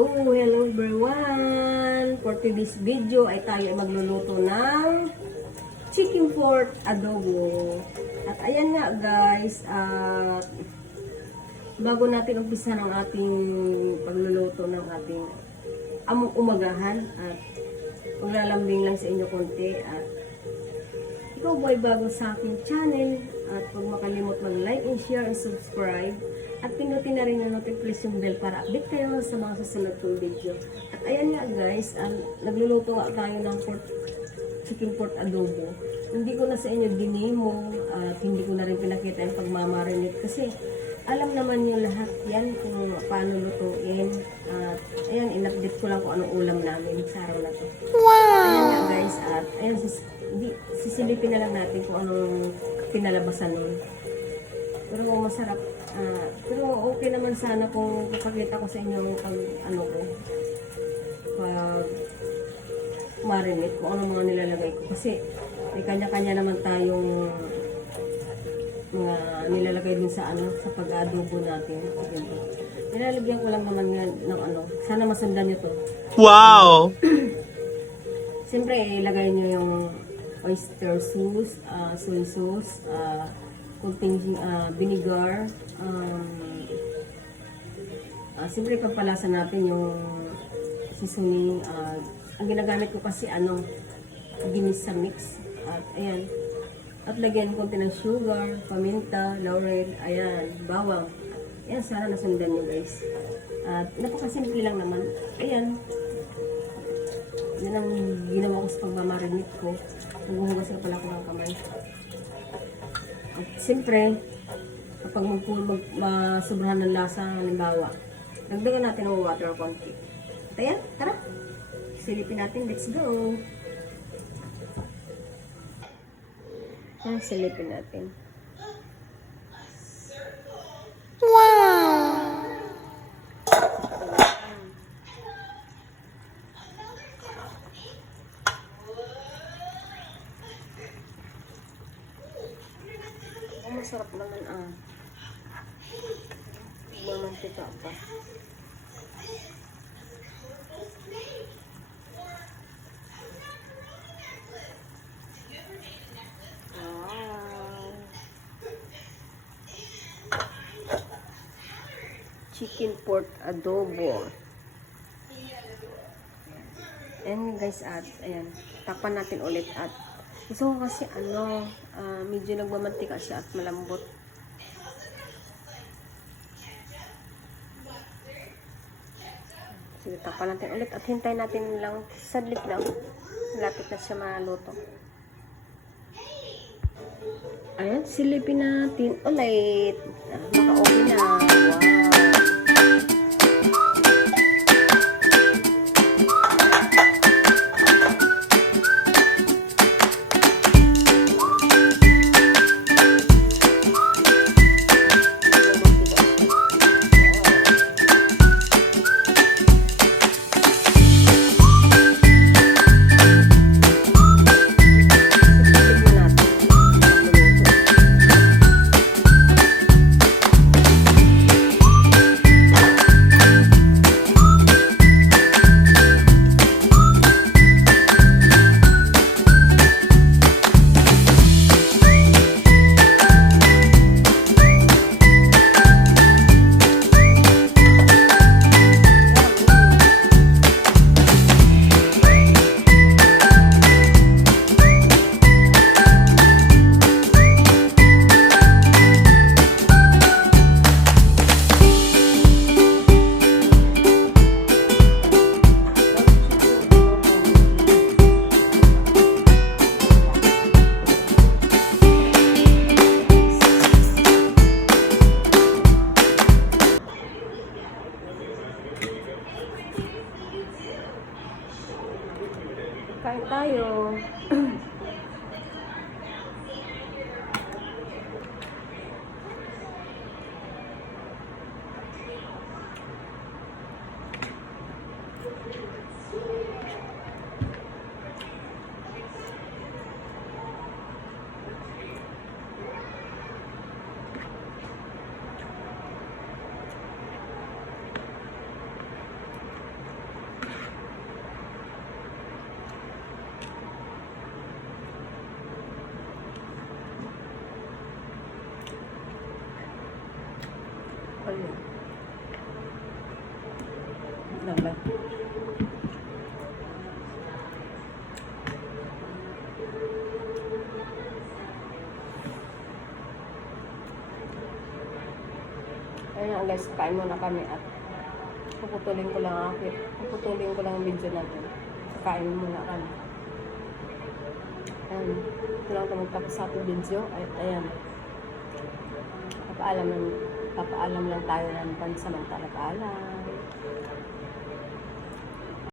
Hello everyone! For today's video ay tayo ay magluluto ng chicken pork adobo. At ayan nga guys, bago natin umpisa ng ating pagluluto ng ating umagahan at maglalambing lang sa inyo konti at ikaw boy bago sa aking channel at huwag makalimot mag-like and share and subscribe at pinutin na rin yung notification bell para update kayo sa mga susunod kong video. At ayan nga guys, nagluluto tayo ng chicken pork adobo. Hindi ko na sa inyo dinemo at hindi ko na rin pinakita yung pagmamarinate kasi alam naman yung lahat yan kung paano lutuin. At ayan, in-update ko lang kung anong ulam namin sa araw na to. Wow! Ayan nga guys, at ayan, sisilipin na lang natin kung anong pinalabasan nun. Pero masarap. Pero okay naman sana kung ipakita ko sa inyo pag marinate kung ano mga nilalagay ko kasi may kanya-kanya naman tayong mga nilalagay din sa sa pag-adobo natin. Nilalagyan ko lang naman yan ng sana masundan nyo to. Wow! Siyempre ilagay nyo yung oyster sauce, soy sauce, kunting vinegar, siyempre pagpalasa natin yung seasoning. Ang ginagamit ko kasi ginis sa mix. At ayan, at lagyan konti ng sugar, paminta, laurel, ayan, bawang. Ayan, sana nasundan nyo guys. At napakasimple lang naman. Ayan, yan ang ginawa ko sa pagmamarinate ko. Naghuhugas na pala ako ng kamay. At siyempre, kapag masobrahan ng lasa, halimbawa, dagdagan natin ng water konti. At ayan, tara! Silipin natin, let's go! Silipin natin. Wow! Masarap naman mamantika pa. Wow. Chicken pork adobo. And guys, ayan, takpan natin ulit at gusto ko kasi medyo nagmamantika siya at malambot. Sige, takpan natin ulit at hintayin natin lang saglit lang. Lapit na siya maluto. Ayan, silipin natin ulit. Naka-okay na. Wow! Kain tayo. bakal yun. Lala. Ayun na guys, kain muna kami at puputulin ko lang ang video natin. Kain muna kami. Ayan, ito lang ito magtapos sa ating video. At ayan, papaalam lang tayo ng pansamantala. Paalam.